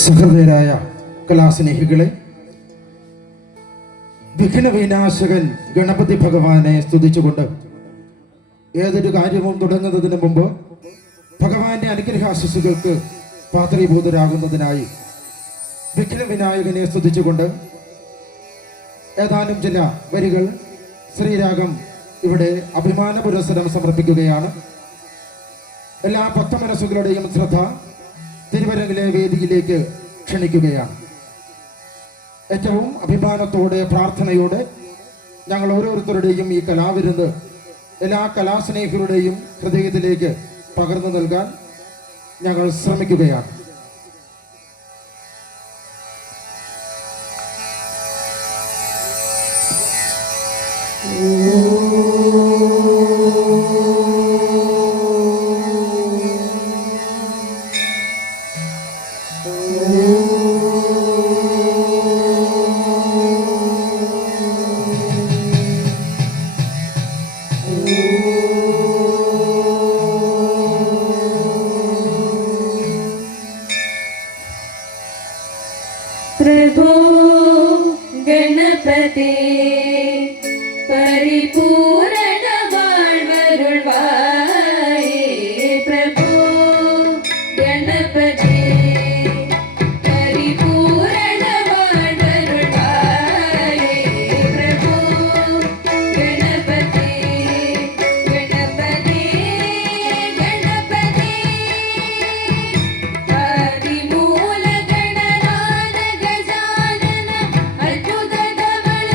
സഹൃദയരായ കലാസ്നേഹികളെ, വിഘ്നവിനാശകൻ ഗണപതി ഭഗവാനെ സ്തുതിച്ചുകൊണ്ട് ഏതൊരു കാര്യവും തുടങ്ങുന്നതിന് മുമ്പ് ഭഗവാന്റെ അനുഗ്രഹാശിസുകൾക്ക് പാത്രീഭൂതരാകുന്നതിനായി വിഘ്നവിനായകനെ സ്തുതിച്ചുകൊണ്ട് ഏതാനും ചില വരികൾ ശ്രീരാഗം ഇവിടെ അഭിമാന പുരസ്സരം സമർപ്പിക്കുകയാണ്. എല്ലാ ഭക്തമനസ്സുകളുടെയും ശ്രദ്ധ തിരുവരങ്ങിലെ വേദിയിലേക്ക് ക്ഷണിക്കുകയാണ്. ഏറ്റവും അഭിമാനത്തോടെ പ്രാർത്ഥനയോടെ ഞങ്ങൾ ഓരോരുത്തരുടെയും ഈ കലാവിരുന്ന് എല്ലാ കലാസ്നേഹികളുടെയും ഹൃദയത്തിലേക്ക് പകർന്നു നൽകാൻ ഞങ്ങൾ ശ്രമിക്കുകയാണ്. प्रभो गणपते परिपूर्ण வாழ்வருள்வாயே प्रभो गणपते परिपूर्ण வாழ்வருள்வாये प्रभो गणपते गणपते गणपते आदिमूल गणनाथ गजानन अच्युत धवल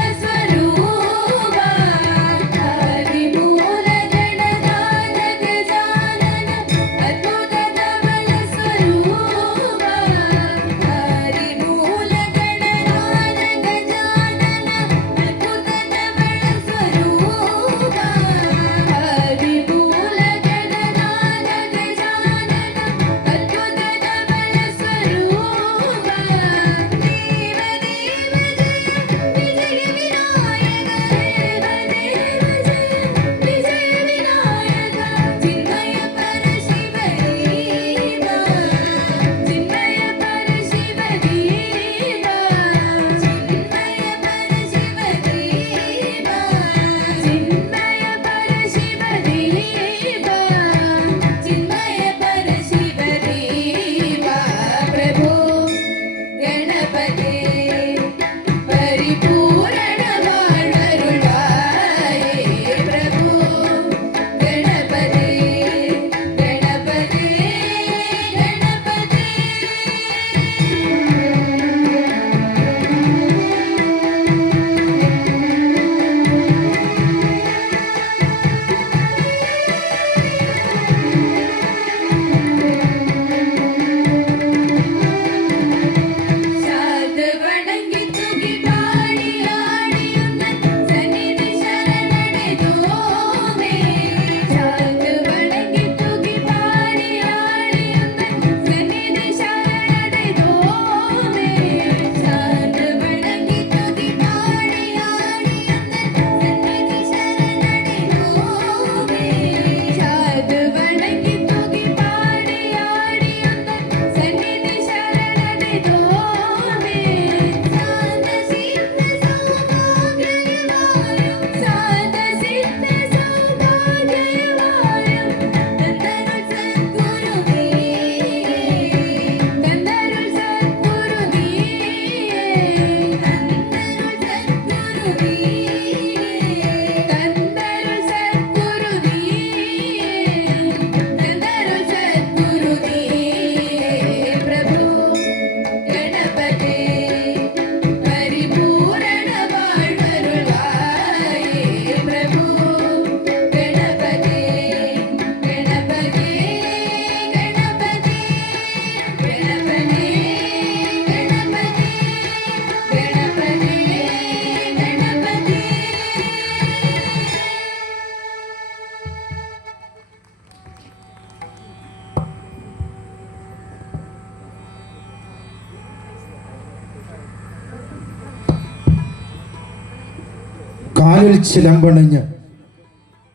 കാലിൽ ചിലമ്പണിഞ്ഞ്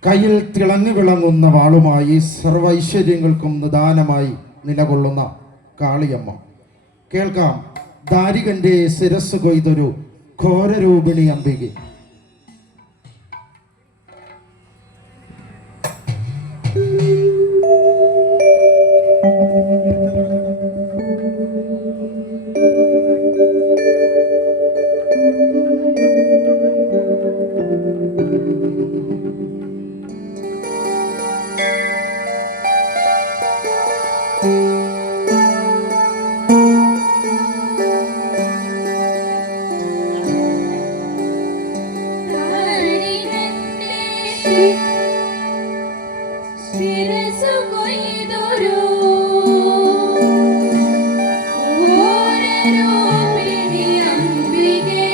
കയ്യിൽ തിളങ്ങി വിളങ്ങുന്ന വാളുമായി സർവൈശ്വര്യങ്ങൾക്കും നിദാനമായി നിലകൊള്ളുന്ന കാളിയമ്മ. കേൾക്കാം ദാരികന്റെ ശിരസ് കൊയ്തൊരു ഘോരരൂപിണി അംബികെ. ശിരസു കൊയ്തൊരു ഘോരരൂപിണി അംബികേ.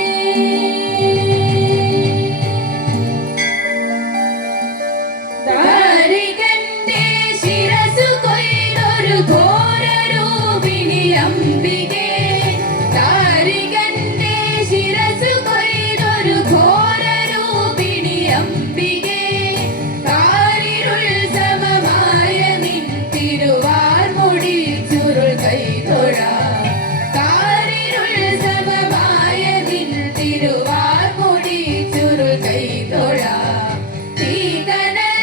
ദാരികന്റെ ശിരസു കൊയ്തൊരു ഘോരരൂപിണി അംബികേ. ദാരികന്റെ ശിരസു കൊയ്തൊരു ഘോരരൂപിണി അംബികേ. കാരിരുൾ സമമായ നിൻ തിരുവാർമുടി ചുരുൾ കൈതൊഴാം. കാരിരുൾ സമമായ നിൻ തിരുവാർമുടി ചുരുൾ കൈതൊഴാം. തീകനൽ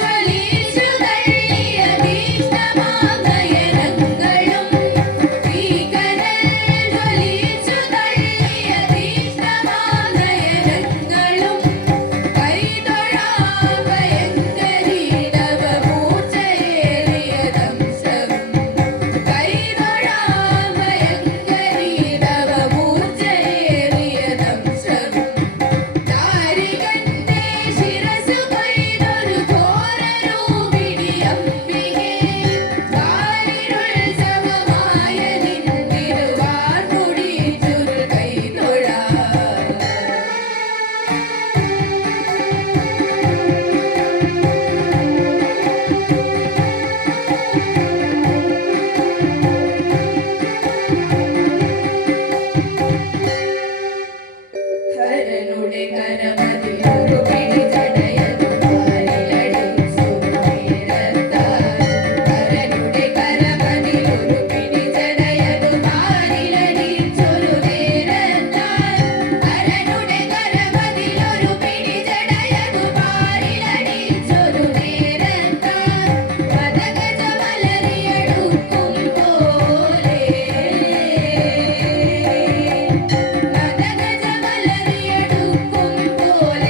ജ്വലിച്ചു തള്ളിയ തീക്ഷ്ണമാനയനങ്ങളും തീകനൽ ജ്വലിച്ചു തള്ളിയ തീക്ഷ്ണമാനയനങ്ങളും കൈതൊഴാം ഭയങ്കരിടവമൂർച്ചയേറിയ ദംശവും. കൈതൊഴാം ഭയങ്കരിടവമൂർച്ചയേറിയ ദംശവും. ദാരികന്റെ ശിരസു കൊയ്തൊരു ഘോരരൂപിണി അംബികേ. കാരിരുൾ സമമായ നിൻ തിരുവാർമുടി ചുരുൾ കൈതൊഴാം. ഹരനുടെ കരമതിലൊരു പിടി ജടയതു വാരിലടിച്ചൊരു നേരത്താൽ. ഹരനുടെ കരമതിലൊരു പിടി ജടയതു വാരിലടിച്ചൊരു നേരത്താൽ. ഹരനുടെ കരമതിലൊരു പിടി ജടയതു വാരിലടിച്ചൊരു നേരത്താൽ. പദഗജ മലരിയടുക്കും പോലെ പദഗജ മലരിയടുക്കും പോലെ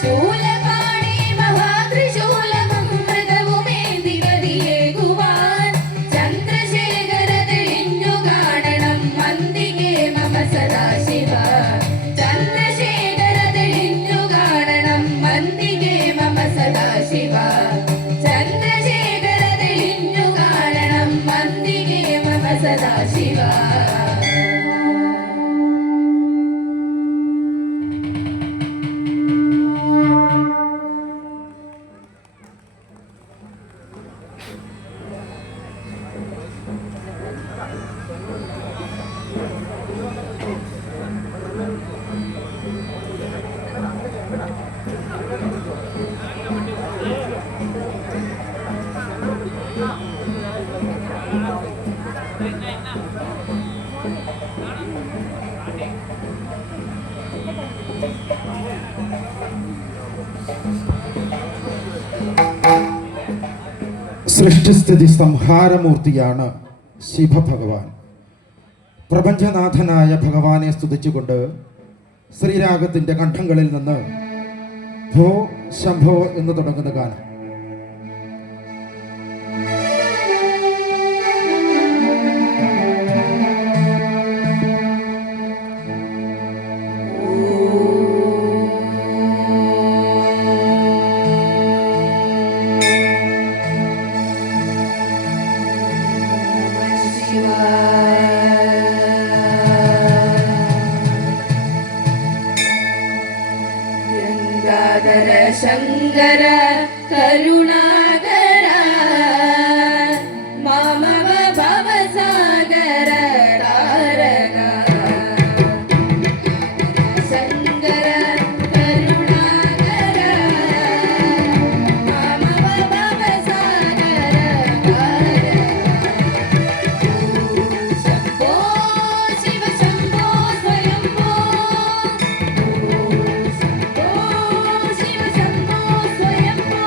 ശൂലപാണി മഹാത്രിശൂലമം മൃഗവുമേന്തി ഗതിയേകുവാൻ ചന്ദ്രശേഖര തെളിഞ്ഞു കാണണം വന്ദികേ മമ സദാശിവ. ചന്ദ്രശേഖര തെളിഞ്ഞു കാണണം വന്ദികേ മമ സദാശിവ. ചന്ദ്രശേഖര തെളിഞ്ഞു കാണണം വന്ദികേ മമ സദാശിവ. സൃഷ്ടിസ്ഥിതി സംഹാരമൂർത്തിയാണ് ശിവഭഗവാൻ. പ്രപഞ്ചനാഥനായ ഭഗവാനെ സ്തുതിച്ചുകൊണ്ട് ശ്രീരാഗത്തിൻ്റെ കണ്ഠങ്ങളിൽ നിന്ന് ഭോ ശംഭോ എന്ന് തുടങ്ങുന്ന ഗാനം. ഗംഗാധര ശങ്കര കരുണാകര മാമവ ഭവസാഗര താരക. ശങ്കര കരുണാകര മാമവ ഭവസാഗര താരക. ശംഭോ ശിവ ശംഭോ സ്വയംഭോ. ശംഭോ ശിവ ശംഭോ സ്വയംഭോ.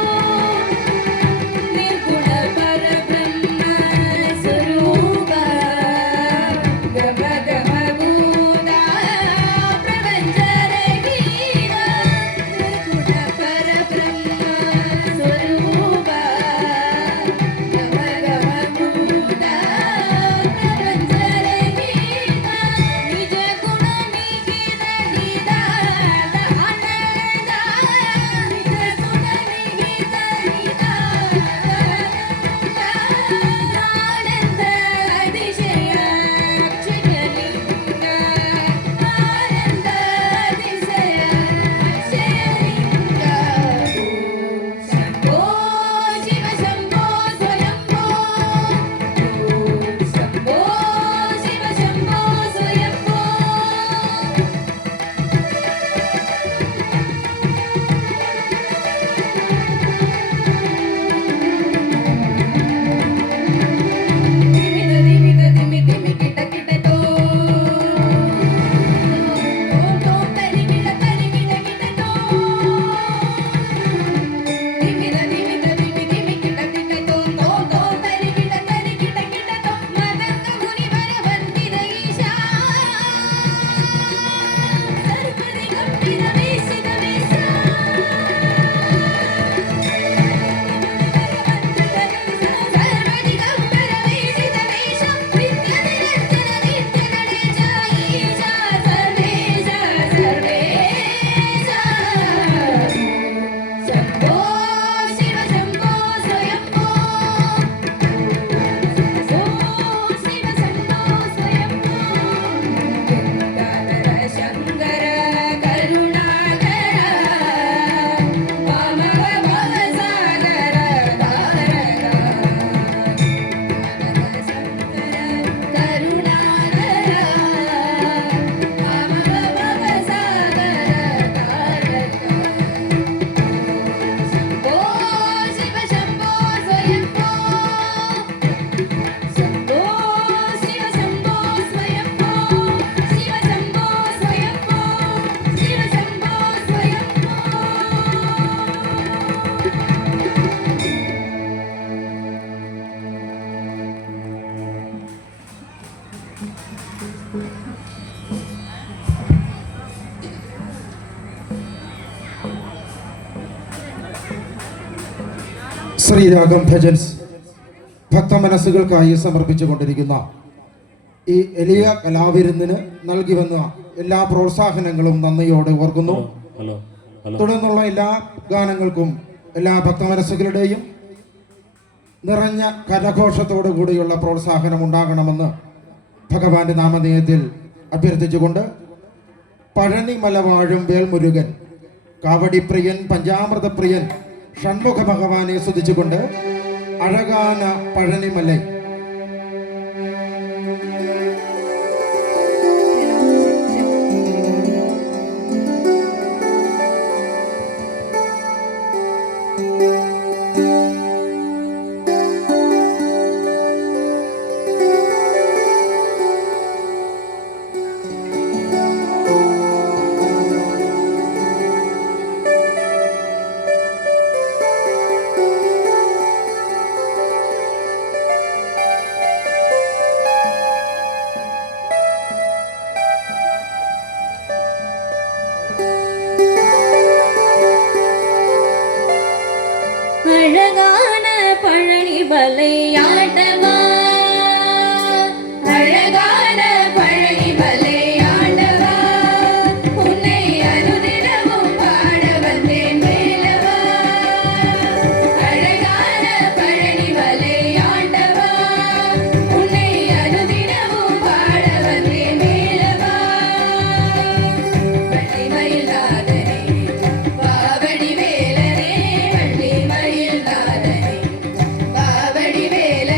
ശ്രീരാഗം ഭജൻസ് ഭക്തമനസ്സുകൾക്കായി സമർപ്പിച്ചുകൊണ്ടിരിക്കുന്ന ഈ എളിയ കലാവിരുന്നിന് നൽകി വന്ന എല്ലാ പ്രോത്സാഹനങ്ങളും നന്ദിയോടെ ഓർക്കുന്നു. തുടർന്നുള്ള എല്ലാ ഗാനങ്ങൾക്കും എല്ലാ ഭക്തമനസ്സുകളുടെയും നിറഞ്ഞ കരഘോഷത്തോടു കൂടിയുള്ള പ്രോത്സാഹനം ഉണ്ടാകണമെന്ന് ഭഗവാന്റെ നാമധേയത്തിൽ അഭ്യർത്ഥിച്ചുകൊണ്ട് പഴനി മലവാഴും വേൽമുരുകൻ കാവടിപ്രിയൻ പഞ്ചാമൃതപ്രിയൻ ഷൺമുഖ ഭഗവാനെ സ്തുതിച്ചുകൊണ്ട് അഴകാന പഴനിമലൈ அழகான பழனி மலையாண்டவா, அழகான பழனி மலையாண்டவா, உன்னை அனுதினமும் பாட வந்தேன் வேலவா. அழகான பழனி மலையாண்டவா, உன்னை அனுதினமும் பாட வந்தேன் வேலவா. வள்ளி மயிலாதனே பாவடி வேலனே, வள்ளி மயிலாதனே பாவடி வேல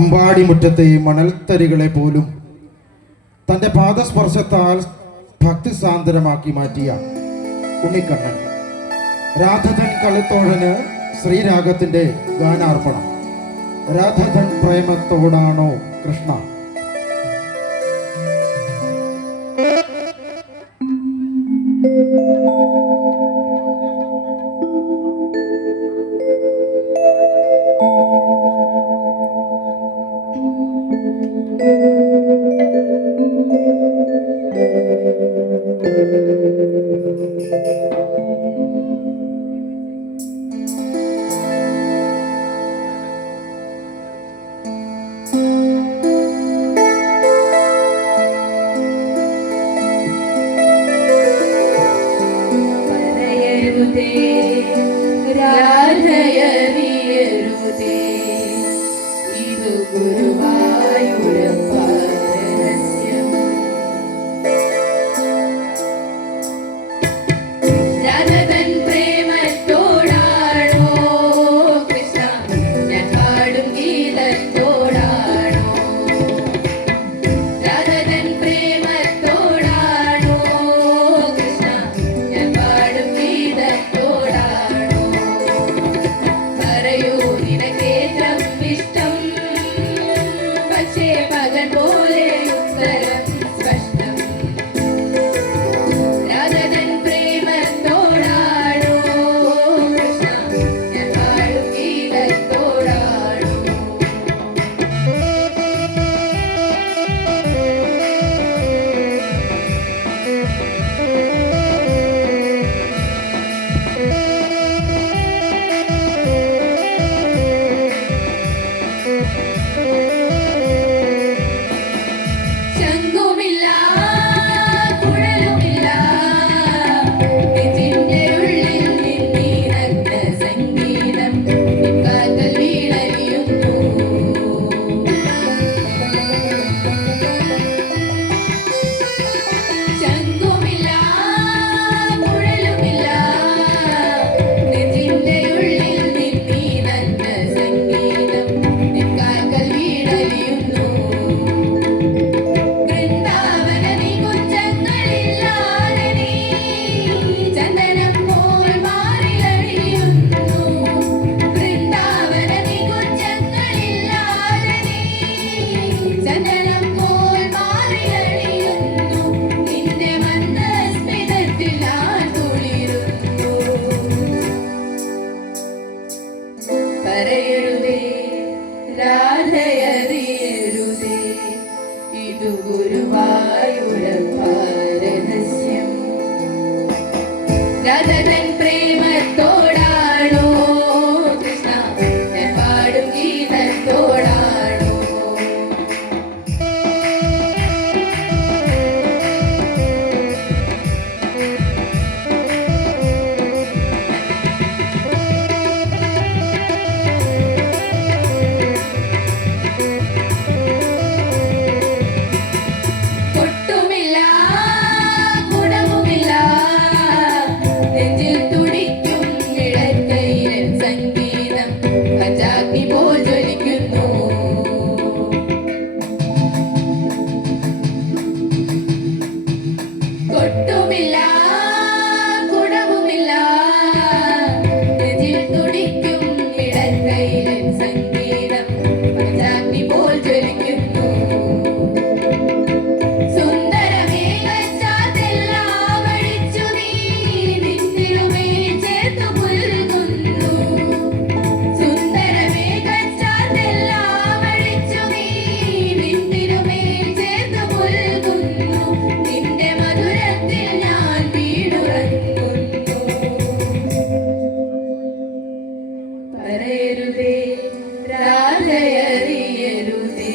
അമ്പാടി മുറ്റത്തെ മണൽത്തരികളെ പോലും തൻ്റെ പാദസ്പർശത്താൽ ഭക്തിസാന്ദ്രമാക്കി മാറ്റിയ ഉണ്ണിക്കണ്ണൻ. രാധധൻ കളിത്തോഴന് ശ്രീരാഗത്തിൻ്റെ ഗാനാർപ്പണം. രാധധൻ പ്രേമത്തോടാണോ കൃഷ്ണ. രാധയറിയരുതേ ഇതു ഗുരുവായൂരപ്പ രഹസ്യം. രാധതൻ പ്രേമത്തോടാണോ കൃഷ്ണ ഞാൻ പാടും ഗീതത്തോടാണോ. രാധതൻ പ്രേമത്തോടാണോ കൃഷ്ണ ഞാൻ പാടും ഗീതത്തോടാണോ. പറയൂ നിനക്കേറ്റം ഇഷ്ടം, പക്ഷേ പകൽ പോലെ ഉത്തരം സ്പഷ്ടം. രാധതൻ പ്രേമത്തോടാണോ കൃഷ്ണ ഞാൻ പാടും ഗീതത്തോടാണോ. ശംഖുമില്ല കുഴലുമില്ല നെഞ്ചിന്റെ ഉള്ളിൽ നിന്നിറങ്ങ സംഗീതം കാൽക്കൽ വീണലിയുന്നു. ശംഖുമില്ല കുഴലുമില്ല നെഞ്ചിന്റെ ഉള്ളിൽ നിന്നിറങ്ങ സംഗീതം കാൽക്കൽ വീണലിയുന്നു. വൃന്ദാവന നികുഞ്ചങ്ങളില്ലാതെ നീ ചന്ദനം പോൽ മാറിലഴിയുന്നു. വൃന്ദാവന നികുഞ്ചങ്ങളില്ലാതെ നീ ചന്ദനം പോൽ മാറിലഴിയുന്നു. നിന്റെ മന്ദസ്മിതത്തിൽ ഞാൻ കുളിരുന്നു. പറയരുതേ രാധയറിയരുതേ ഇതു ഗുരുവായൂരപ്പ രഹസ്യം. രാധതൻ പ്രേമത്തോടാണോ കൃഷ്ണ ഞാൻ പാടും ഗീതത്തോടാണോ. കൊട്ടുമില്ല കുടവുമില്ല നെഞ്ചിൽ തുടിക്കും ഇടക്കൈയിലെ സംഗീതം അജാഗ്നി പോൽ ജ്വലിക്കുന്നു. കൊട്ടുമില്ല കുടവുമില്ല നെഞ്ചിൽ തുടിക്കും ഇടക്കൈയിലെ സംഗീതം അജാഗ്നി പോൽ ജ്വലിക്കുന്നു. സുന്ദരമേഘച്ചാർത്തെല്ലാം അഴിച്ചു നീ നിന്നിലുമേൽ ചേർത്തു പുൽകുന്നു. സുന്ദരമേഘച്ചാർത്തെല്ലാം അഴിച്ചു നീ നിന്നിലുമേൽ ചേർത്തു പുൽകുന്നു. നിന്റെ മധുരത്തിൽ ഞാൻ വീടുറങ്ങുന്നു. പറയരുതേ രാധയറിയരുതേ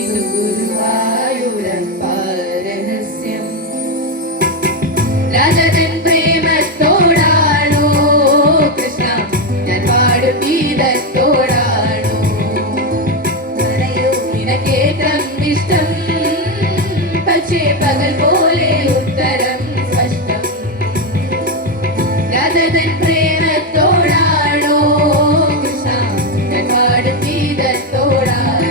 ഇതു ഗുരുവായൂരപ്പ രഹസ്യം. രാധതൻ പ്രേമത്തോടാണോ കൃഷ്ണ ഞാൻ പാടും ഗീതത്തോടാണോ. പറയൂ നിനക്കേറ്റം ഇഷ്ടം, പക്ഷേ പകൽ പോലെ ഉത്തരം സ്പഷ്ടം. രാധതൻ പ്രേമത്തോടാണോ കൃഷ്ണ ഞാൻ പാടും ഗീതത്തോടാണോ.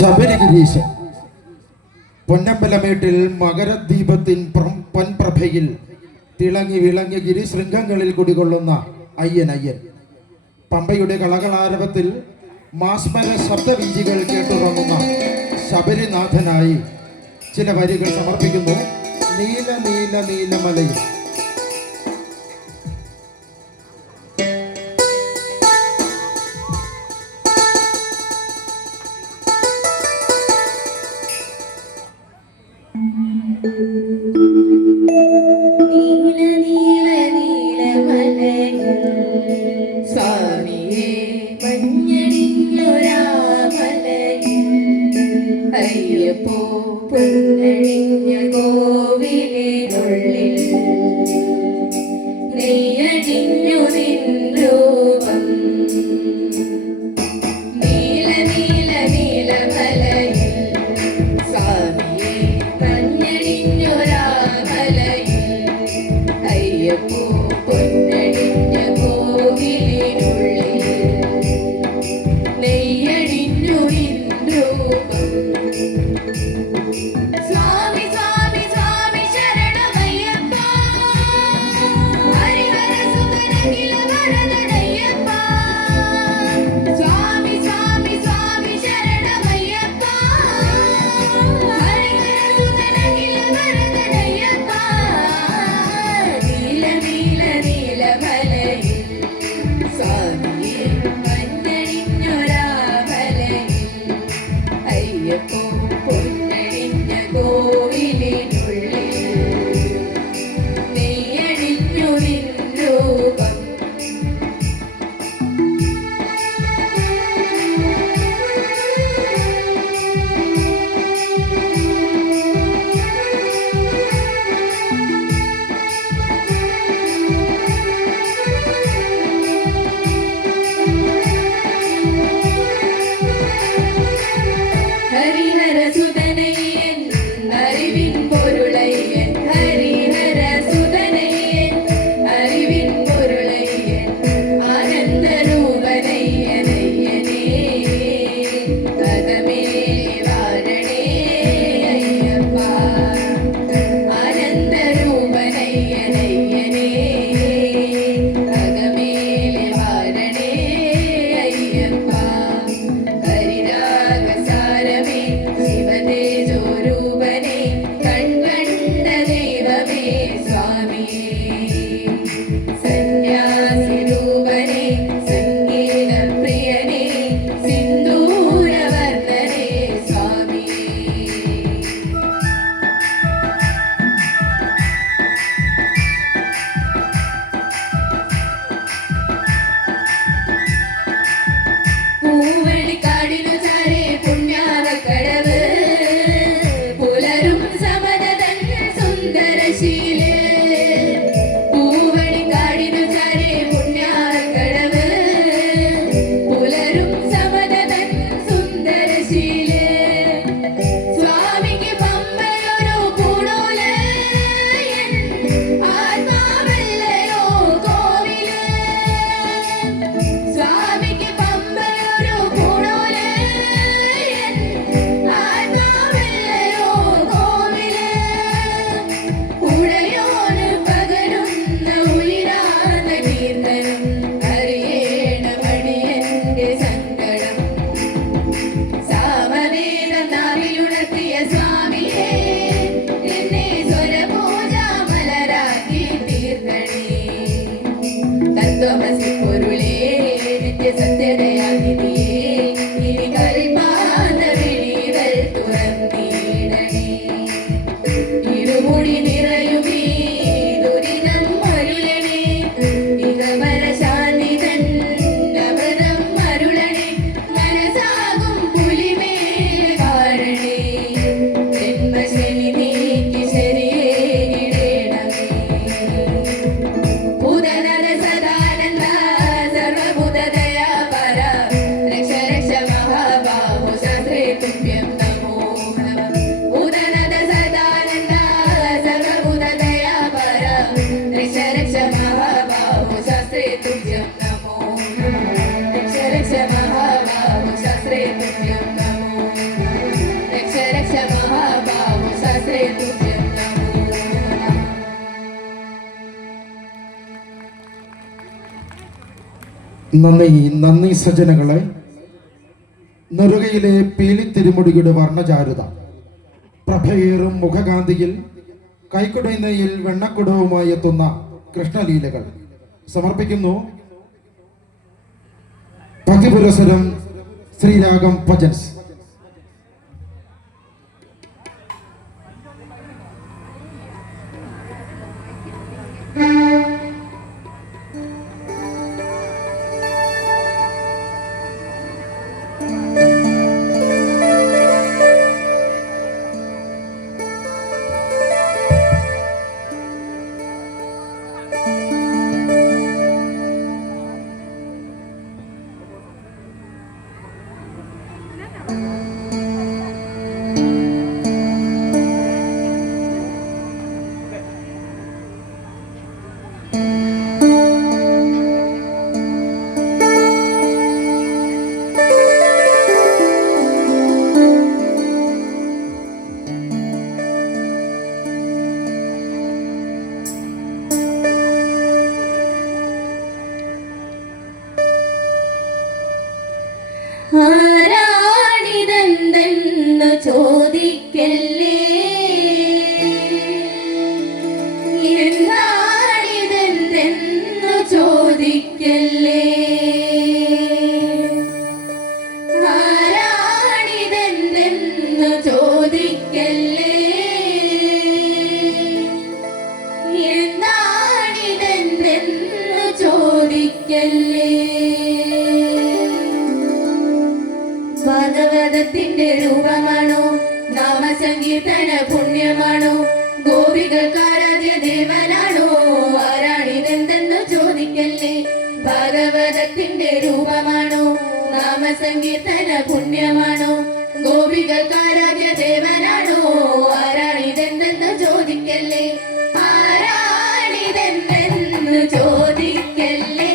ശബരിഗിരീശൻ പൊന്നമ്പലമേട്ടിൽ മകരദീപത്തിൻ പൊൻപ്രഭയിൽ തിളങ്ങി വിളങ്ങി ഗിരിശൃംഗങ്ങളിൽ കുടികൊള്ളുന്ന അയ്യൻ പമ്പയുടെ കളകളാരവത്തിൽ മാസ്മര ശബ്ദവീചികൾ കേട്ടുറങ്ങുന്ന ശബരിനാഥനായി ചില വരികൾ സമർപ്പിക്കുന്നു. നീല നീല നീലമലയിൽ നീല നീല നീലമലയിൽ സ്വാമിയേ മഞ്ഞണിഞ്ഞൊരാമലയിൽ അയ്യപ്പോ പൊന്നണിഞ്ഞ കോവിലിനുള്ളിൽ നെയ്യണിഞ്ഞു നിൻ രൂപം. നീല നീല നീലമലയിൽ സ്വാമിയേ മഞ്ഞണിഞ്ഞൊരാമലയിൽ അയ്യപ്പോ പൊന്നണിഞ്ഞ കോവിലിനുള്ളിൽ നെയ്യണിഞ്ഞു നിൻ രൂപം. സ്വാമി സ്വാമി സ്വാമി ശരണമയ്യപ്പ ഹരിഹരസുതനഖില വരദനയ്യപ്പ. സ്വാമി സ്വാമി സ്വാമി ശരണമയ്യപ്പ ഹരിഹരസുതനഖില വരദനയ്യപ്പ. നീല നീല നീലമലയിൽ സ്വാമിയേ മഞ്ഞണിഞ്ഞൊരാമലയിൽ അയ്യപ്പോ പൊന്നണിഞ്ഞ കോവിലിനുള്ളിൽ നെയ്യണിഞ്ഞു നിൻ രൂപം. നന്ദി സജ്ജനങ്ങളെ. നെറുകയിലെ പീലിത്തിരുമുടിയുടെ വർണ്ണചാരുത, പ്രഭയേറും മുഖകാന്തിയിൽ കൈക്കുടയിൽ വെണ്ണക്കുടവുമായി എത്തുന്ന കൃഷ്ണലീലകൾ സമർപ്പിക്കുന്നു ഭക്തിപുരസരം ശ്രീരാഗം ഭജൻസ്. ആരാണിതെന്തെന്ന് ചോദിക്കല്ലേ, എന്താണിതെന്തെന്ന് ചോദിക്കല്ലേ, ആരാണിതെന്തെന്ന് ചോദിക്കല്ലേ, എന്താണിതെന്തെന്ന് ചോദിക്കല്ലേ. ഭാഗവതത്തിന്റെ രൂപമാണോ, നാമസങ്കീർത്തന പുണ്യമാണോ, ഗോപികൾക്കാരാധ്യ ദേവനാണോ, ആരാണിതെന്തെന്ന് ചോദിക്കല്ലേ. ഭാഗവതത്തിന്റെ രൂപമാണോ, നാമസങ്കീർത്തന പുണ്യമാണോ, ഗോപികൾക്കാരാധ്യ ദേവനാണോ, ആരാണിതെന്തെന്ന് ചോദിക്കല്ലേ. ആരാണിതെന്തെന്ന് ചോദിക്കല്ലേ,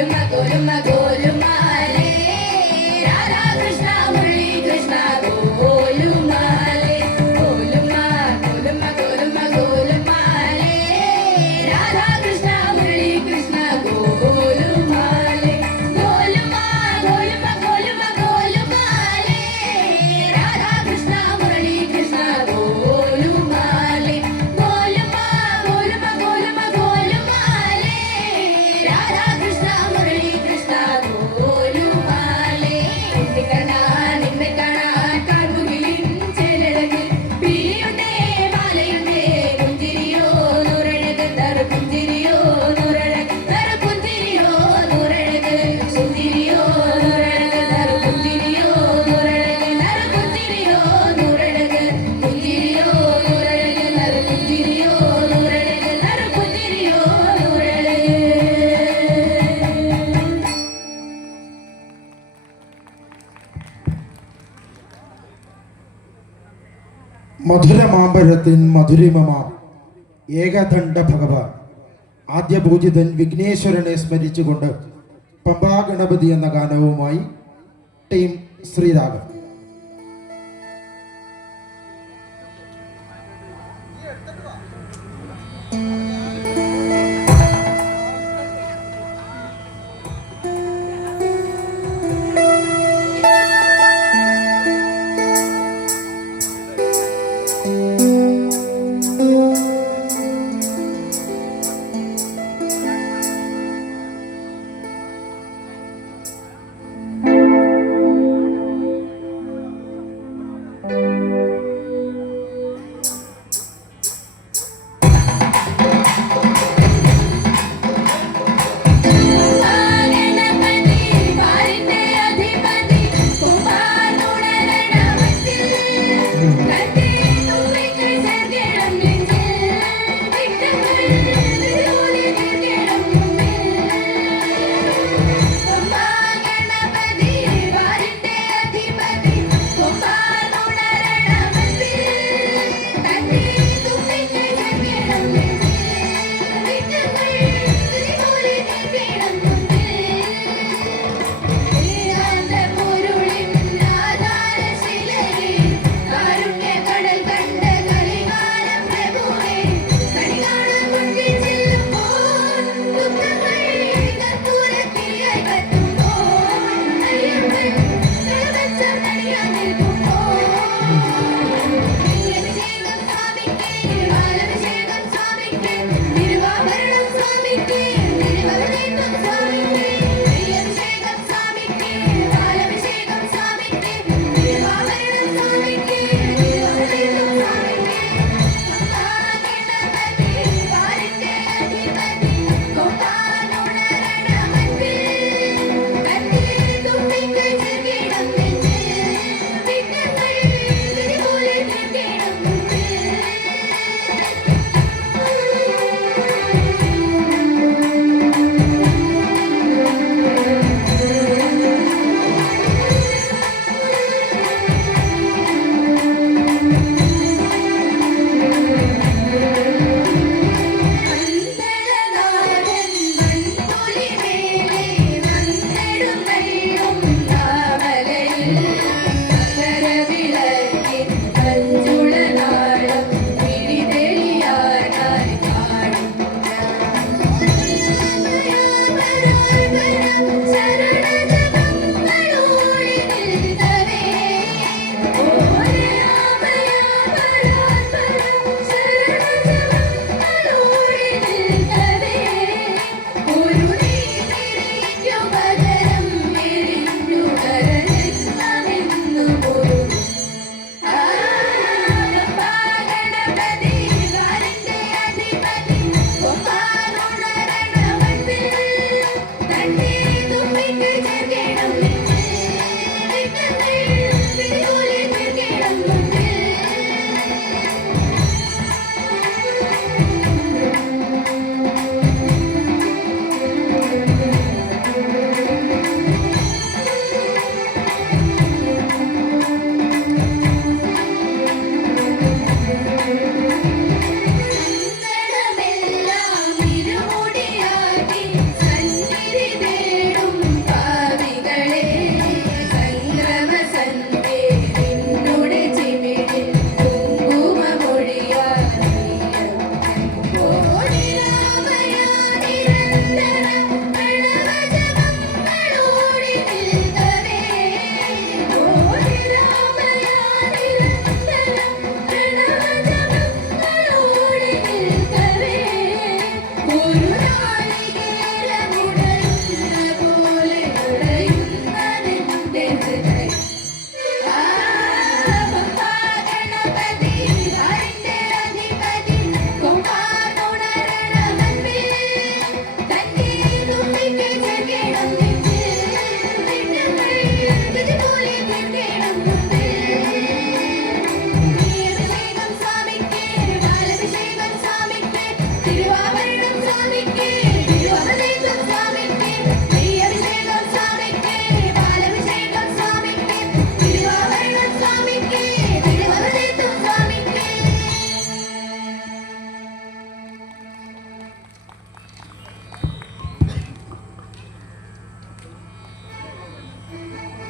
ഗോലുമ ഗോലുമാലേ രാധാകൃഷ്ണ മുരളി കൃഷ്ണ ഗോലുമാലേ ഗോലുമ ഗോലുമ ഗോലുമ ഗോലുമാലേ രാധാകൃഷ്ണ മുരളി കൃഷ്ണ ഗോലുമാലേ ഗോലുമ ഗോലുമ ഗോലുമ ഗോലുമാലേ രാധാകൃഷ്ണ മുരളി കൃഷ്ണ ഗോലുമാലേ ഗോലുമ ഗോലുമ ഗോലുമ ഗോലുമാലേ രാധാകൃഷ്ണ മുരളി കൃഷ്ണ ഗോലുമാലേ നിന്നെ കാണാൻ കാർമുകിലിൻ ചേലഴകിൽ പിരിയുണ്ടേ മാലയുണ്ടേ പുഞ്ചിരിയോ നൂറഴക് തറു പുഞ്ചിരിയോ നൂറഴക് തറു പുഞ്ചിരിയോ നൂറഴക് സുന്ദരിയോ നൂറഴക് തറു പുഞ്ചിരിയോ നൂറഴക് തറു പുഞ്ചിരിയോ നൂറഴക് പുഞ്ചിരിയോ നൂറഴക് തറു പുഞ്ചിരിയോ നൂറഴക് തറു പുഞ്ചിരിയോ നൂറഴക് മധുരമാമ്പരത്തിൻ മധുരിമമാം ഏകദണ്ഡ ഭഗവാൻ ആദ്യപൂജിതൻ വിഘ്നേശ്വരനെ സ്മരിച്ചുകൊണ്ട് പമ്പാ ഗണപതി എന്ന ഗാനവുമായി ടീം ശ്രീരാഗം.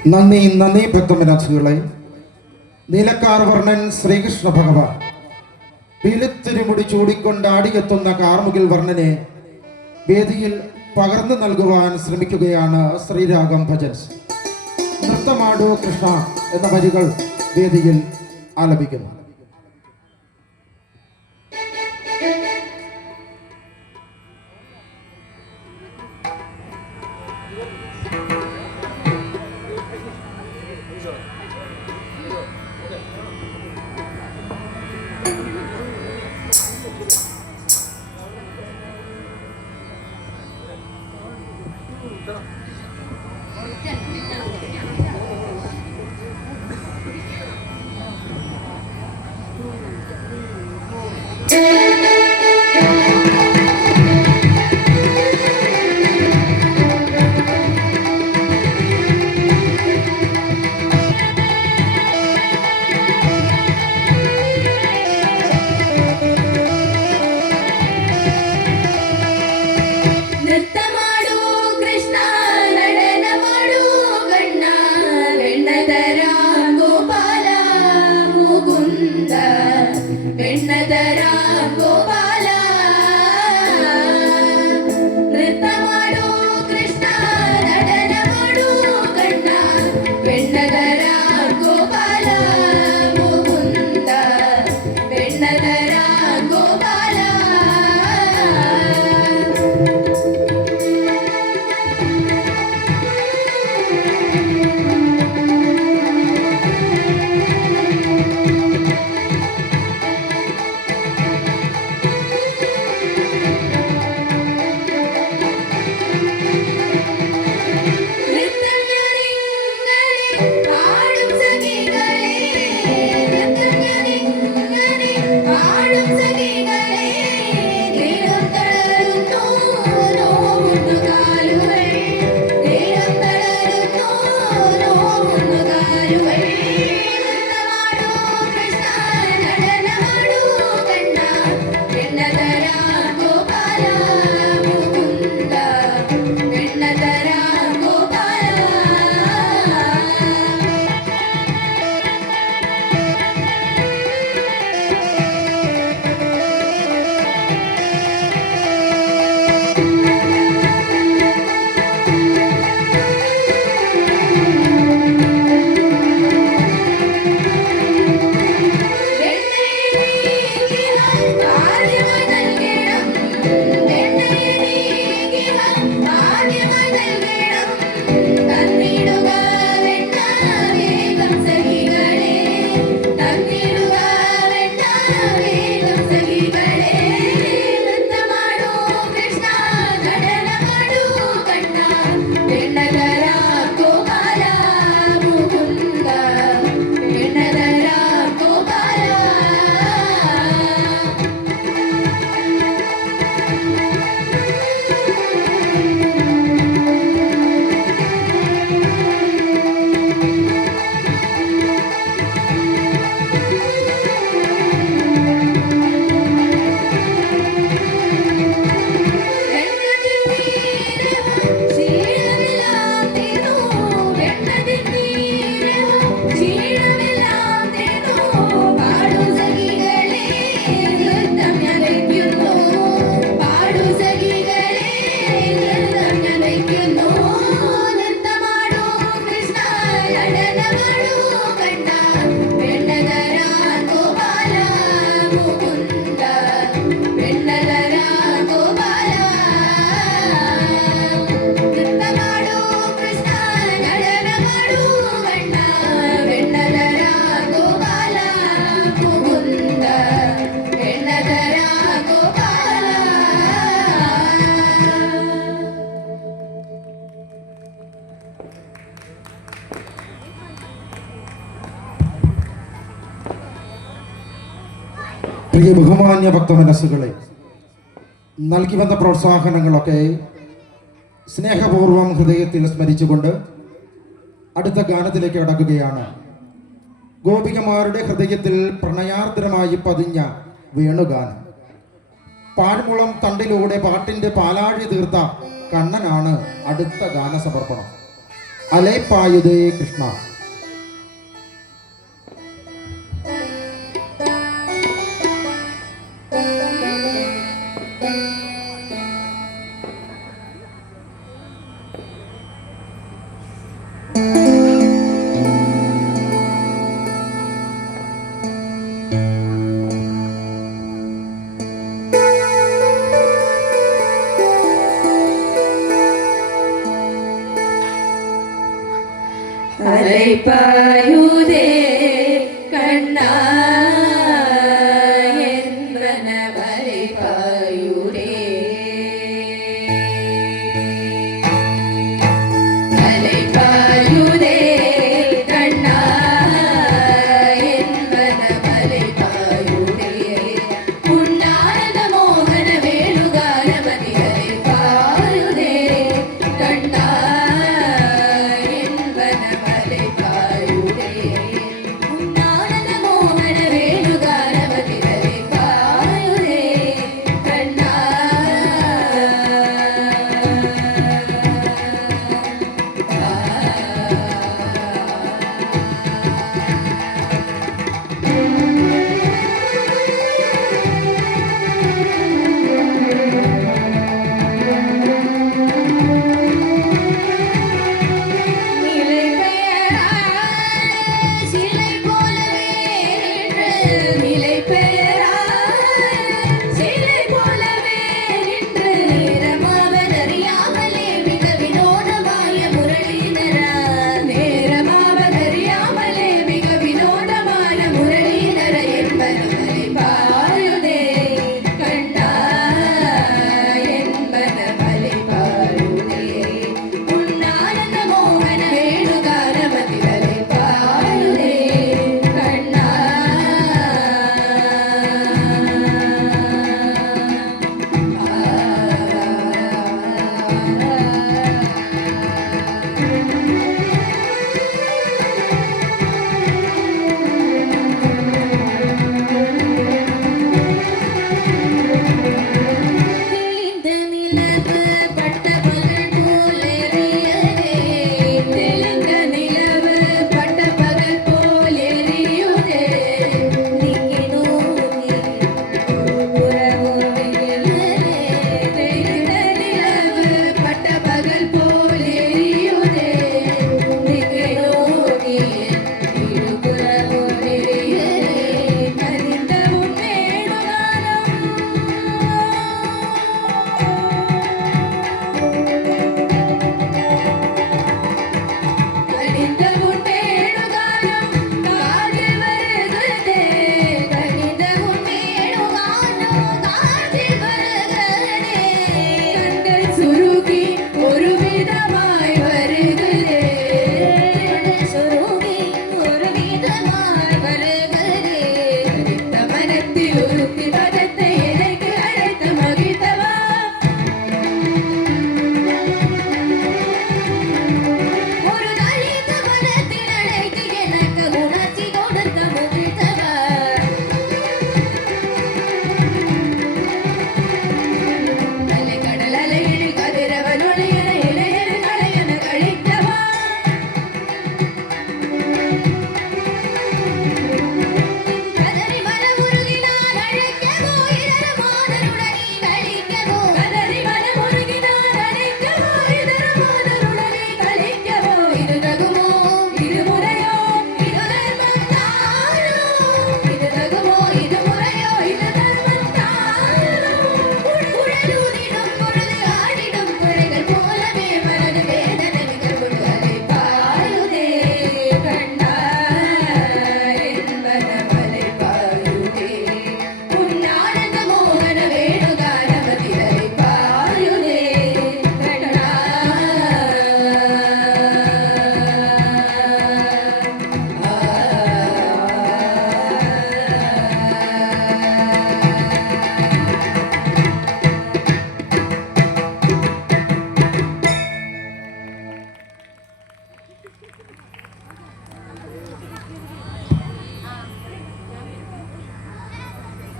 നന്ദി നന്ദി ഭക്തമനസുകളെ. നീലക്കാർ വർണ്ണൻ ശ്രീകൃഷ്ണ ഭഗവാൻ പീലിത്തിരിമുടി ചൂടിക്കൊണ്ടാടിയെത്തുന്ന കാർമുകിൽ വർണ്ണനെ വേദിയിൽ പകർന്നു നൽകുവാൻ ശ്രമിക്കുകയാണ് ശ്രീരാഗം ഭജൻസ്. നൃത്തമാടോ കൃഷ്ണ എന്ന വരികൾ വേദിയിൽ ആലപിക്കുന്നു. പ്രിയ ബഹുമാന്യ ഭക്തമനസ്സുകളെ, നൽകി വന്ന പ്രോത്സാഹനങ്ങളൊക്കെ സ്നേഹപൂർവം ഹൃദയത്തിൽ സ്മരിച്ചുകൊണ്ട് അടുത്ത ഗാനത്തിലേക്ക് കടക്കുകയാണ്. ഗോപികമാരുടെ ഹൃദയത്തിൽ പ്രണയാർദ്രമായി പതിഞ്ഞ വേണുഗാനം. പാഴ്മുളം തണ്ടിലൂടെ പാട്ടിൻ്റെ പാലാഴി തീർത്ത കണ്ണനാണ് അടുത്ത ഗാനസമർപ്പണം. അലൈപ്പായുതേ കൃഷ്ണ. അലൈപ്പായുതേ കണ്ണാ എന്നവനമലൈപ്പായുതേ. അലൈപ്പായുതേ കണ്ണാ എന്നവനമലൈപ്പായുതേ. ഉണ്ണാനന്ദ മോഹന വേണുഗാനമതി അലൈപ്പായുതേ കണ്ണാ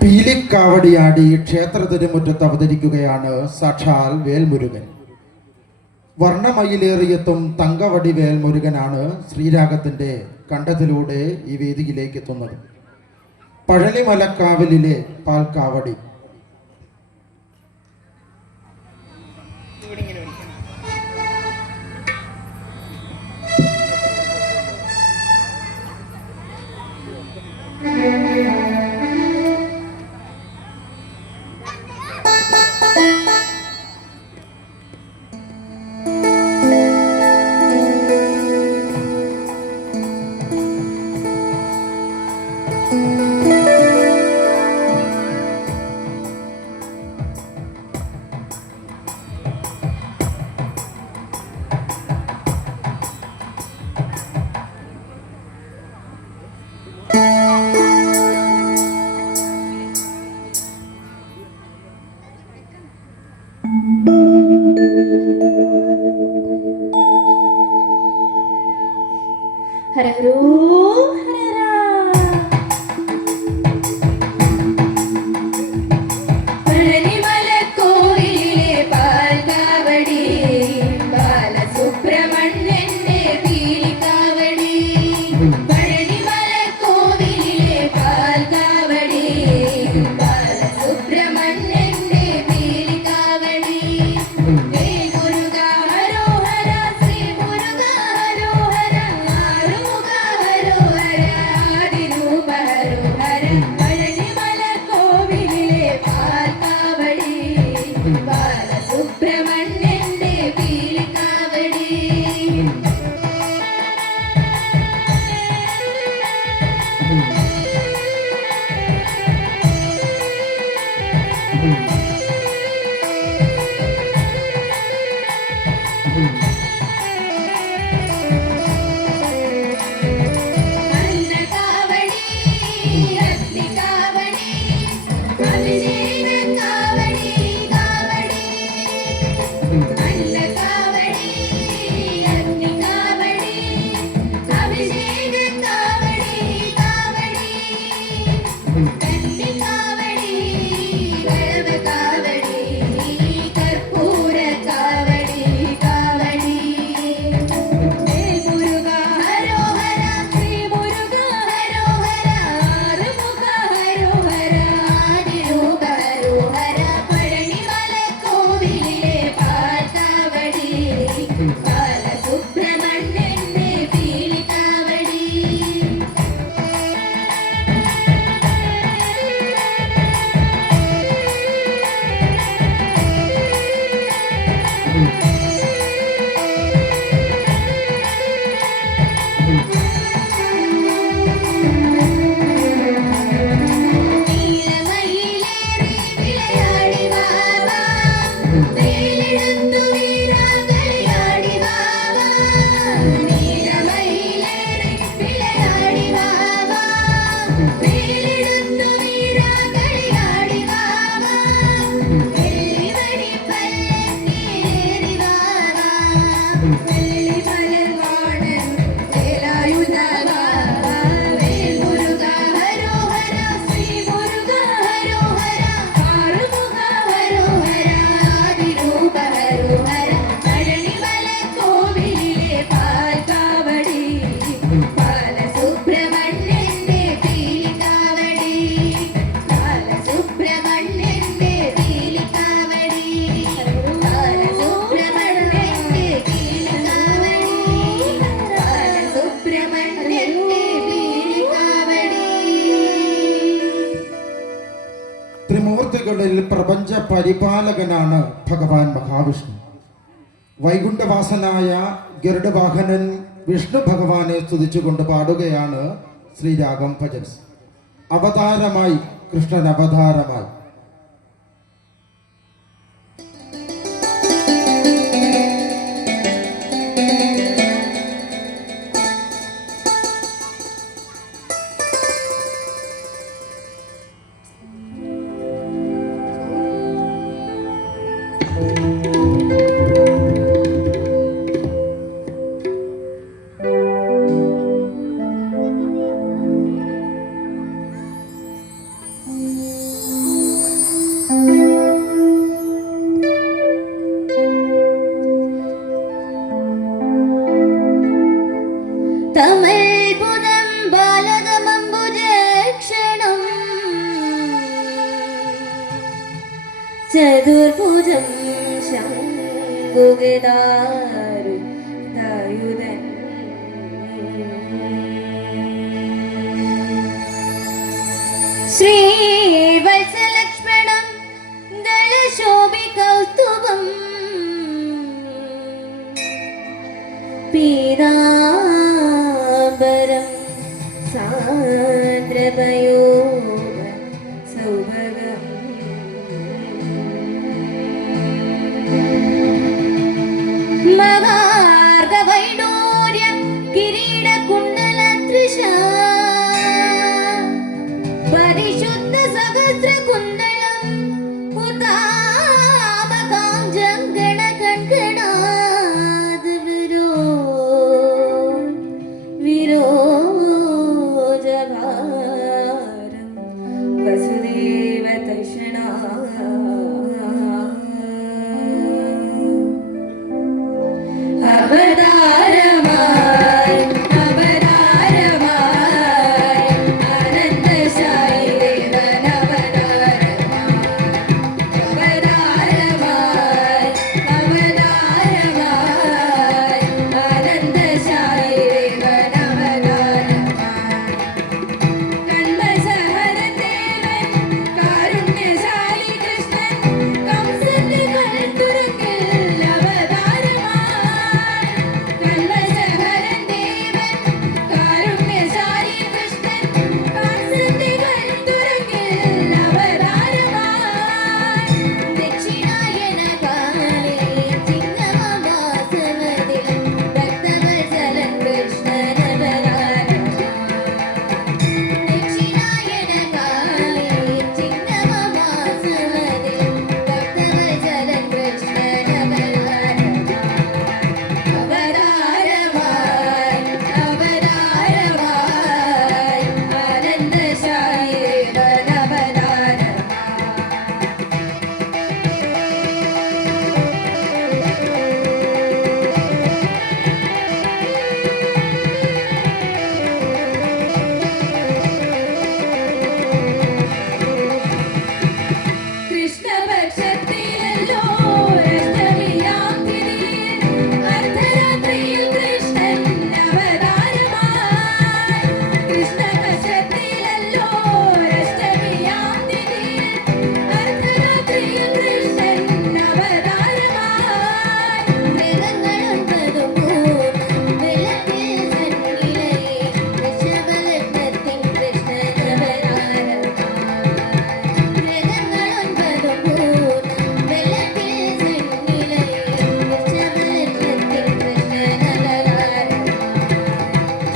പീലിക്കാവടിയാടി ക്ഷേത്ര തിരുമുറ്റത്ത് അവതരിക്കുകയാണ് സാക്ഷാൽ വേൽമുരുകൻ. വർണ്ണമയിലേറിയെത്തും തങ്കവടിവേൽ മുരുകനാണ് ശ്രീരാഗത്തിൻ്റെ കണ്ടത്തിലൂടെ ഈ വേദിയിലേക്ക് എത്തുന്നത്. പഴനിമലക്കാവിലെ പാൽക്കാവടി. ഹരഹരോ ഹരരാ. പഴനിമലക്കോവിലിലെ പാൽക്കാവടി, ബാലസുബ്രഹ്മണ്യന്റെ പീലിക്കാവടി. പഴനിമലക്കോവിലിലെ പാൽക്കാവടി, ബാലസുബ്രഹ്മണ്യന്റെ പീലിക്കാവടി. ബാലസുബ്രഹ്മണ്യന്റെ പീലിക്കാവടി. അന്നകാവടി, അഗ്നികാവടി, അഭിഷേകകാവടി, കാവടി. അന്നകാവടി, അഗ്നികാവടി, അഭിഷേകകാവടി, കാവടി. കന്നികാവടി, ഗളവകാവടി, കർപ്പൂരകാവടി, കാവടി. മുരുക ഹരോഹര, ശ്രീ മുരുക ഹരോഹര, ആറുമുഖ ഹരോഹര, ആദിരൂപ ഹരോഹര. പഴനിമലക്കോവിലിലെ പാൽക്കാവടി, ബാലസുബ്രഹ്മണ്യന്റെ പീലിക്കാവടി. നീലമയിലേറി വിളയാടി വാവാ, വേലെടുത്തു വീരാകളിയാടി വാവാ. നീലമയിലേറി വിളയാടി വാവാ, വേലെടുത്തു വീരാകളിയാടി വാവാ. വെള്ളിമണി പല്ലക്കിലേറി വാവാ, വെള്ളിമലർവാണൻ വേലായുധ വാവാ. വേൽമുരുക ഹരോഹര, ശ്രീ മുരുക ഹരോഹര, ആറുമുഖ ഹരോഹര, ആദിരൂപ ഹരോഹര. പഴനിമലക്കോവിലിലെ പാൽക്കാവടി, ബാലസുബ്രഹ്മണ്യന്റെ പീലിക്കാവടി. ബാലസുബ്രഹ്മണ്യന്റെ പീലിക്കാവടി, ബാലസുബ്രഹ്മണ്യന്റെ പീലിക്കാവടി, ബാലസുബ്രഹ്മണ്യന്റെ പീലിക്കാവടി. ത്രിമൂർത്തികളിൽ പ്രപഞ്ച പരിപാലകനാണ് ഭഗവാൻ മഹാവിഷ്ണു. വൈകുണ്ഠവാസനായ ഗരുഡവാഹനൻ വിഷ്ണു ഭഗവാനെ സ്തുതിച്ചുകൊണ്ട് പാടുകയാണ് ശ്രീരാഗം ഭജൻസ്. അവതാരമായി കൃഷ്ണൻ അവതാരമായി. കമൽപുതം ബാലകമംബുജക്ഷണം ചതുർഭുജം ശംഖുഗദാരു ദായുധൻ ശ്രീവത്സലക്ഷ്മണം ദളശോഭി കൗസ്തുഭം പീതാംബരം സാന്ദ്രപയോധ സൗഭഗം മഹാർഗവൈഡൂര്യ കിരീടകുണ്ഡലതൃഷ പരിശുദ്ധ സഹസ്രകുണ്ഡലം ഉദാമകാംജം ഗണകൺഗണാത് വിരോജഭാരം വസുദേവ തൃഷ്ണാ അവതാരമായി അവതാരമായി ആനന്ദശായി ദേവൻ അവതാരമായി അവതാരമായി ആനന്ദശായി ദേവൻ കൺമസഹരൻ ദേവൻ കാരുണ്യശാലി കൃഷ്ണൻ കംസന്റെ കൽത്തുറങ്കിൽ അവതാരമായി കൺമസഹരൻ ദേവൻ കാരുണ്യശാലി കൃഷ്ണൻ കംസന്റെ കൽത്തുറങ്കിൽ അവതാരമായി ദക്ഷിണായന കാലേ ചിങ്ങമാസമതിൽ ഭക്തവത്സലൻ കൃഷ്ണൻ ദക്ഷിണായന കാലേ ചിങ്ങമാസമതിൽ ഭക്തവത്സലൻ കൃഷ്ണൻ അവതാരമായി അവതാരമായി ആനന്ദശായി ദേവൻ അവതാരമായി കൃഷ്ണപക്ഷത്തിലല്ലോ അഷ്ടമിയാം തിരിയിൽ അർദ്ധരാത്രിയിൽ കൃഷ്ണൻ അവതാരമായി കൃഷ്ണപക്ഷത്തിലല്ലോ അഷ്ടമിയാം തിരിയിൽ അർദ്ധരാത്രിയിൽ കൃഷ്ണൻ അവതാരമായി മൃഗങ്ങളൊൻപതും വെള്ളത്തിൽ സന്നിലയെ വൃഷഭലഗ്നത്തിൻ കൃഷ്ണൻ അവതാരമായി മൃഗങ്ങളൊൻപതും വെള്ളത്തിൽ സന്നിലയെ വൃഷഭലഗ്നത്തിൻ കൃഷ്ണൻ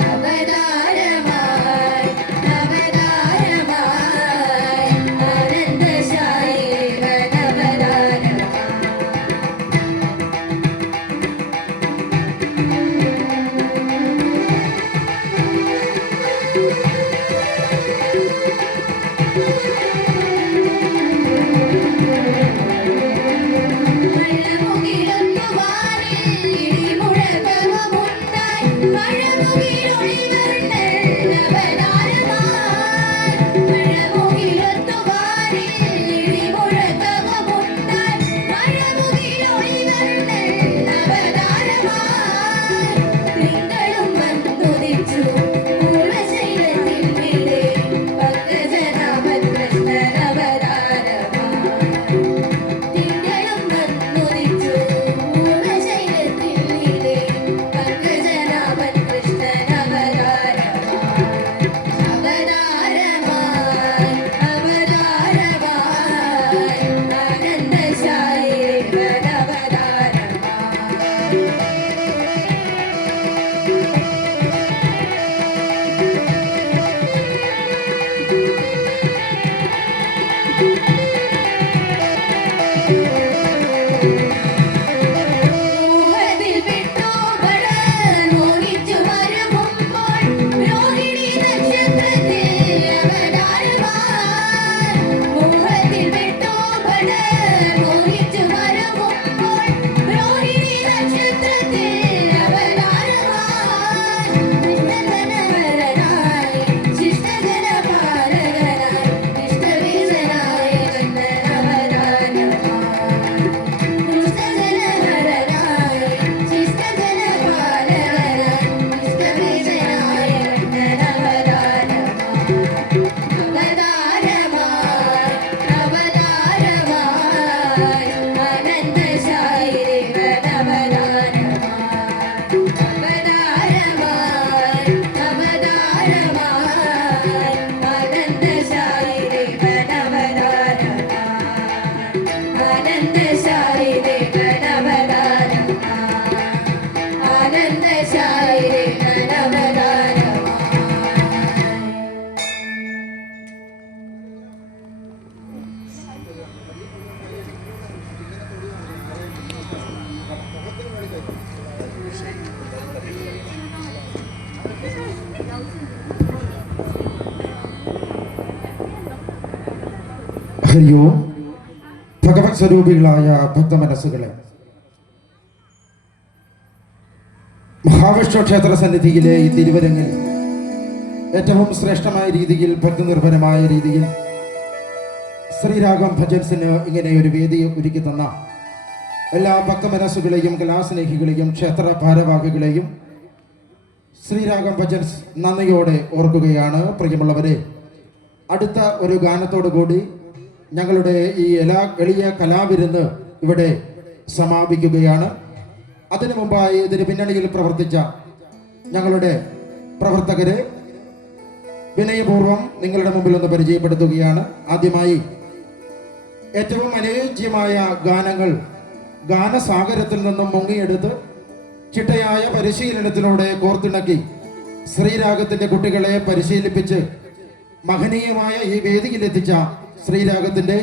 അവതാരമായി അവതാരമായി ആനന്ദശായി ദേവൻ അവതാരമായി മഴമുകിലൊത്തുവാനിൽ ഇടിമുഴക്കവുമുണ്ടായി മഴമുകിലൊളിവർണ്ണൻ അവതാരമായി മഴമുകിലൊത്തുവാനിൽ ഇടിമുഴക്കവുമുണ്ടായി മഴമുകിലൊളിവർണ്ണൻ അവതാരമായി തിങ്കളും വന്നുദിച്ചു പൂർവശൈലത്തിൻ മീതെ ഭക്തജനാമൻ കൃഷ്ണൻ അവതാരമായി തിങ്കളും വന്നുദിച്ചു പൂർവശൈലത്തിൻ മീതെ ഭക്തജനാമൻ കൃഷ്ണൻ ആനന്ദശായിരേ നവതാരമായി. ഹരിയോ ഭഗവത് സ്വരൂപികളായ ഭക്തമനസ്സുകളെ, മഹാവിഷ്ണു ക്ഷേത്ര സന്നിധിയിലെ ഈ തിരുവരങ്ങിൽ ഏറ്റവും ശ്രേഷ്ഠമായ രീതിയിൽ ഭക്തിനിർഭരമായ രീതിയിൽ ശ്രീരാഗം ഭജൻസിന് ഇങ്ങനെ ഒരു വേദി ഒരുക്കി തന്ന എല്ലാ ഭക്തമനസ്സുകളെയും കലാസ്നേഹികളെയും ക്ഷേത്ര ഭാരവാഹികളെയും ശ്രീരാഗം ഭജൻസ് നന്ദിയോടെ ഓർക്കുകയാണ്. പ്രിയമുള്ളവരെ, അടുത്ത ഒരു ഗാനത്തോടു കൂടി ഞങ്ങളുടെ ഈ എളിയ കലാവിരുന്ന് ഇവിടെ സമാപിക്കുകയാണ്. അതിനു മുമ്പായി ഇതിന് പിന്നണിയിൽ പ്രവർത്തിച്ച ഞങ്ങളുടെ പ്രവർത്തകരെ വിനയപൂർവ്വം നിങ്ങളുടെ മുമ്പിൽ ഒന്ന് പരിചയപ്പെടുത്തുകയാണ്. ആദ്യമായി ഏറ്റവും അനുയോജ്യമായ ഗാനങ്ങൾ ഗാനസാഗരത്തിൽ നിന്നും മുങ്ങിയെടുത്ത് ചിട്ടയായ പരിശീലനത്തിലൂടെ കോർത്തിണക്കി ശ്രീരാഗത്തിന്റെ കുട്ടികളെ പരിശീലിപ്പിച്ച് മഹനീയമായ ഈ വേദിയിലെത്തിച്ച ശ്രീരാഗത്തിന്റെ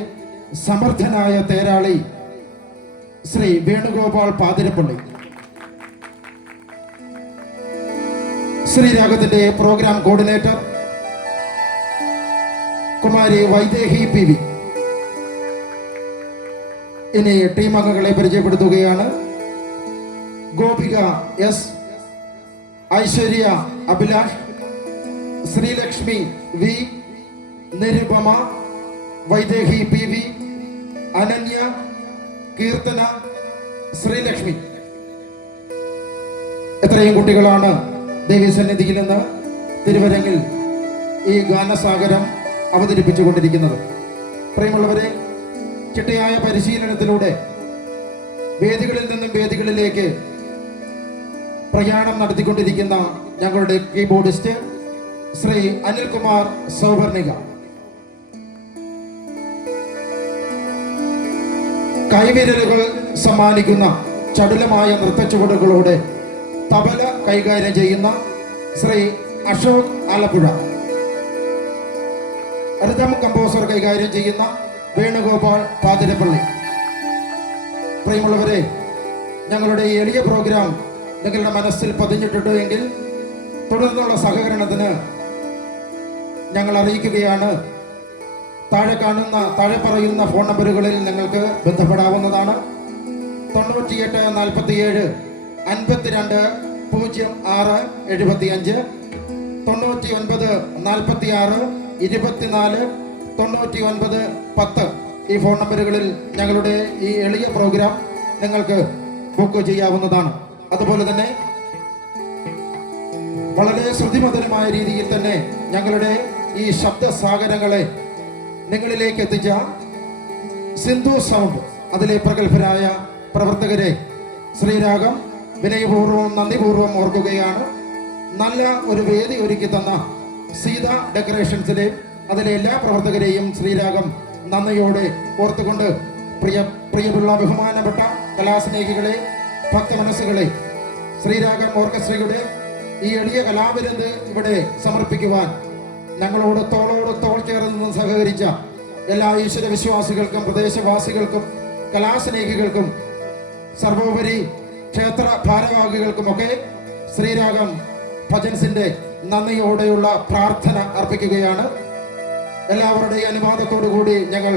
സമർത്ഥനായ തേരാളി ശ്രീ വേണുഗോപാൽ പാതിരപ്പള്ളി, ശ്രീരാഗത്തിന്റെ പ്രോഗ്രാം കോർഡിനേറ്റർ കുമാരി വൈദേഹി PV. ഇനി ടീം അംഗങ്ങളെ പരിചയപ്പെടുത്തുകയാണ്. ഗോപിക S, ഐശ്വര്യ അഭിലാഷ്, ശ്രീലക്ഷ്മി V, നിരുപമ, വൈദേഹി PV, അനന്യ, കീർത്തന, ശ്രീലക്ഷ്മി. എത്രയും കുട്ടികളാണ് ദേവീ സന്നിധിയിൽ നിന്ന് തിരുവരങ്ങിൽ ഈ ഗാനസാഗരം അവതരിപ്പിച്ചുകൊണ്ടിരിക്കുന്നത്. പ്രിയമുള്ളവരെ, ചിട്ടയായ പരിശീലനത്തിലൂടെ വേദികളിൽ നിന്നും വേദികളിലേക്ക് പ്രയാണം നടത്തിക്കൊണ്ടിരിക്കുന്ന ഞങ്ങളുടെ കീബോർഡിസ്റ്റ് ശ്രീ അനിൽകുമാർ സൗവർണിക, കൈവിരലുകൾ സമ്മാനിക്കുന്ന ചടുലമായ നൃത്തച്ചുവടുകളോടെ തബല കൈകാര്യം ചെയ്യുന്ന ശ്രീ അശോക് ആലപ്പുഴ, റിതം കമ്പോസർ കൈകാര്യം ചെയ്യുന്ന വേണുഗോപാൽ പാതിരപ്പള്ളി. പ്രിയമുള്ളവരെ, ഞങ്ങളുടെ ഈ എളിയ പ്രോഗ്രാം നിങ്ങളുടെ മനസ്സിൽ പതിഞ്ഞിട്ടുണ്ട് എങ്കിൽ തുടർന്നുള്ള സഹകരണത്തിന് ഞങ്ങൾ അറിയിക്കുകയാണ്. താഴെ പറയുന്ന ഫോൺ നമ്പറുകളിൽ നിങ്ങൾക്ക് ബന്ധപ്പെടാവുന്നതാണ്. 98 47 52 06 75, 99 46 24 99 10 ഈ ഫോൺ നമ്പറുകളിൽ ഞങ്ങളുടെ ഈ എളിയ പ്രോഗ്രാം നിങ്ങൾക്ക് ബുക്ക് ചെയ്യാവുന്നതാണ്. അതുപോലെ തന്നെ വളരെ ശ്രുതിമധുരമായ രീതിയിൽ തന്നെ ഞങ്ങളുടെ ഈ ശബ്ദസാഗരങ്ങളെ നിങ്ങളിലേക്ക് എത്തിച്ച സിന്ധു സൗണ്ട്, അതിലെ പ്രഗത്ഭരായ പ്രവർത്തകരെ ശ്രീരാഗം വിനയപൂർവ്വം നന്ദിപൂർവ്വം ഓർക്കുകയാണ്. നല്ല ഒരു വേദി ഒരുക്കി തന്ന സീത ഡെക്കറേഷൻസിലെ അതിലെ എല്ലാ പ്രവർത്തകരെയും ശ്രീരാഗം നന്ദിയോടെ ഓർത്തുകൊണ്ട് പ്രിയമുള്ള ബഹുമാനപ്പെട്ട കലാസ്നേഹികളെ, ഭക്തമനസ്സുകളെ, ശ്രീരാഗം ഓർക്കസ്ട്രയുടെ ഈ എളിയ കലാവിരുന്ന് ഇവിടെ സമർപ്പിക്കുവാൻ ഞങ്ങളോട് തോളോട് തോൾ ചേർന്ന് സഹകരിച്ച എല്ലാ ഈശ്വര വിശ്വാസികൾക്കും പ്രദേശവാസികൾക്കും കലാസ്നേഹികൾക്കും സർവോപരി ക്ഷേത്ര ഭാരവാഹികൾക്കുമൊക്കെ ശ്രീരാഗം ഭജൻസിന്റെ നന്ദിയോടെയുള്ള പ്രാർത്ഥന അർപ്പിക്കുകയാണ്. എല്ലാവരുടെയും അനുവാദത്തോടു കൂടി ഞങ്ങൾ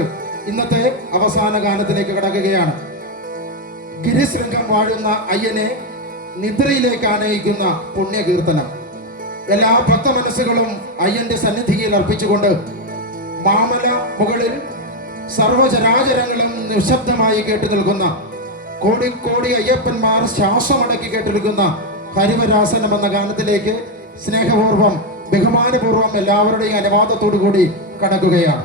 ഇന്നത്തെ അവസാന ഗാനത്തിലേക്ക് കടക്കുകയാണ്. ഗിരിശൃംഗം വാഴുന്ന അയ്യനെ നിദ്രയിലേക്ക് ആനയിക്കുന്ന പുണ്യകീർത്തനം. എല്ലാ ഭക്തമനസ്സുകളും അയ്യന്റെ സന്നിധിയിൽ അർപ്പിച്ചുകൊണ്ട് മാമല മുകളിൽ സർവചരാചരങ്ങളും നിശബ്ദമായി കേട്ടു നിൽക്കുന്ന കോടിക്കോടി അയ്യപ്പന്മാർ ശ്വാസമടക്കി കേട്ടിരിക്കുന്ന ഹരിവരാസനം എന്ന ഗാനത്തിലേക്ക് സ്നേഹപൂർവം ബഹുമാനപൂർവം എല്ലാവരുടെയും അനുവാദത്തോടു കൂടി കടക്കുകയാണ്.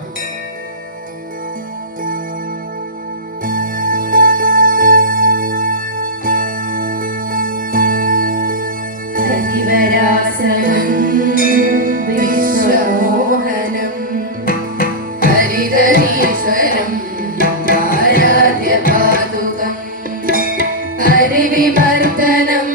ഹരിവരാസനം വിശ്വമോഹനം ഹരിതരീശ്വരം ആരാധ്യപാദുകം ഹരിവിവർദ്ധനം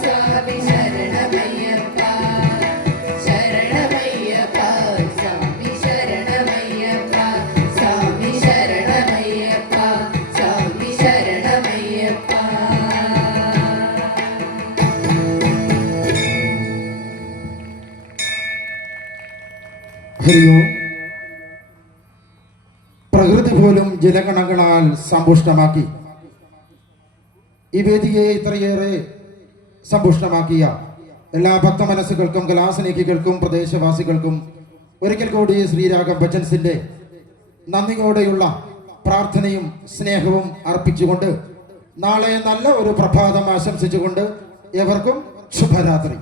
സ്വാമി ശരണമയ്യപ്പ ശരണമയ്യപ്പ സ്വാമി ശരണമയ്യപ്പ സ്വാമി ശരണമയ്യപ്പ സ്വാമി ശരണമയ്യപ്പ ഹരിയോ പ്രകൃതി പോലും ജലഗണങ്ങളാൽ സമ്പുഷ്ടമാക്കി ഈ വേദിയെ ഇത്രയേറെ സമ്പുഷ്ടമാക്കിയ എല്ലാ ഭക്തമനസ്സുകൾക്കും കലാസ്നേഹികൾക്കും പ്രദേശവാസികൾക്കും ഒരിക്കൽ കൂടി ശ്രീരാഗം ഭജൻസിന്റെ നന്ദിയോടെയുള്ള പ്രാർത്ഥനയും സ്നേഹവും അർപ്പിച്ചുകൊണ്ട് നാളെ നല്ല ഒരു പ്രഭാതം ആശംസിച്ചുകൊണ്ട് എവർക്കും ശുഭരാത്രി.